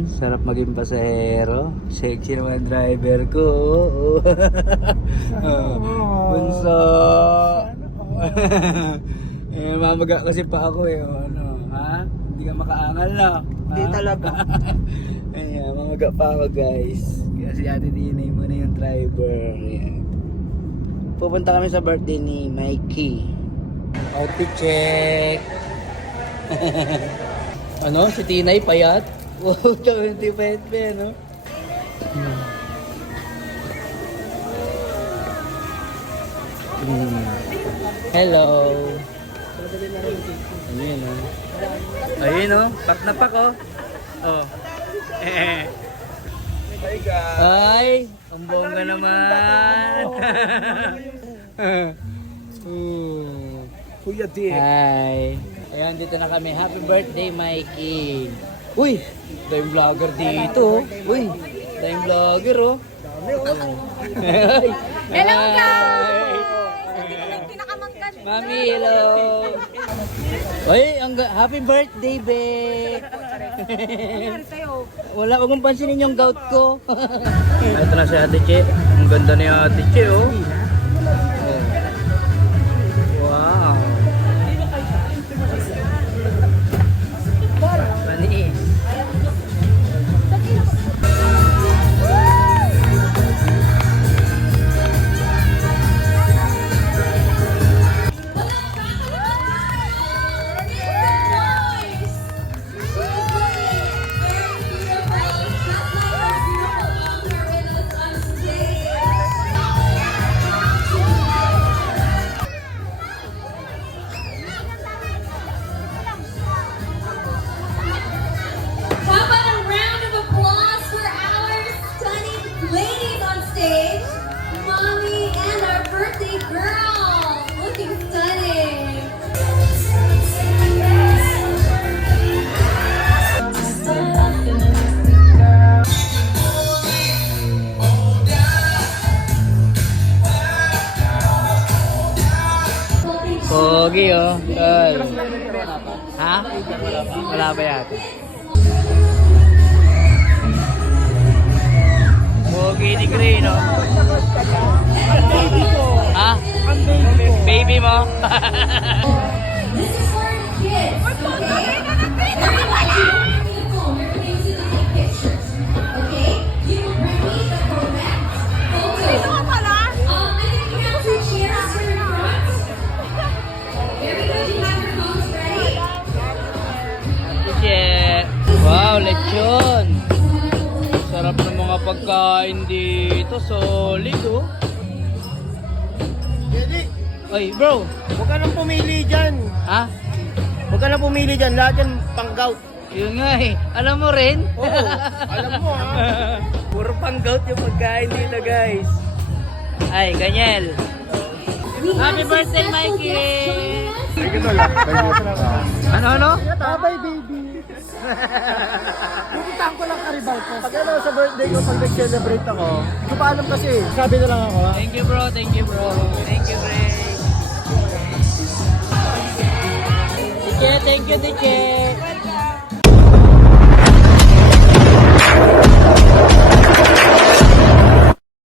naman. Sarap maging pasahero. Sexy naman driver ko. Bunso. Mamaga kasi pa ako eh. Ano, ha? Hindi ka makaangal na. Hindi talaga. Ayan, mamaga pa ako guys. Kasi ate Dinay mo na yung driver. Ayan. Pupunta kami sa birthday ni Mikey. Outfit check. Ano? Si Tinay payat? Wow, 20 payat pa no? Hello. Ayun o. Ayun o. Pak na pak o. Oh. Hi guys. Ay, ang bongga naman. Kuya Dick. Hi. Ayan, dito na kami. Happy birthday, Mikey. Uy, tayong vlogger dito. Uy, tayong vlogger oh. Hello guys! Mami, hello! Uy, happy birthday, be! Wala, huwag mong pansinin yung gout ko. Ito na si Ate Che. Ang ganda ni Ate Che, oh. Wow! Mani. How about a round of applause for our stunning ladies on stage? Mommy and our birthday girl, looking stunning. Pogi oh. Tol. Ha? Wala pa yata. Pogi ni Gray no? Ha? Baby mo? This is for the kids. Everyone, you don't bring me the phone. You're going to take pictures. Okay? You bring me the correct photo. I think you have two chairs for your front. Here we go. Do you have your phones ready? Che. Wow, lechon. Sarap ng mga pagkain dito. Solid oh. Ay bro. Huwag ka nang pumili dyan. Ha? Huwag ka nang pumili dyan. Lahat yan pang-gout. Yun nga eh. Alam mo rin? Oo, alam mo ha. Puro pang-gout yung pagkain dito guys. Ay, Ganyel. Happy birthday, Mikey! Thank you, Lola. Thank you. Ano? Bye-bye, baby. Pupuntahan ko lang karibal ko. Pag ano sa birthday ko, pag nag-celebrate ako, hindi ko pa alam kasi. Sabi na lang ako ha. Thank you bro, thank you bro. Thank you, Ray. Thank you, Tike.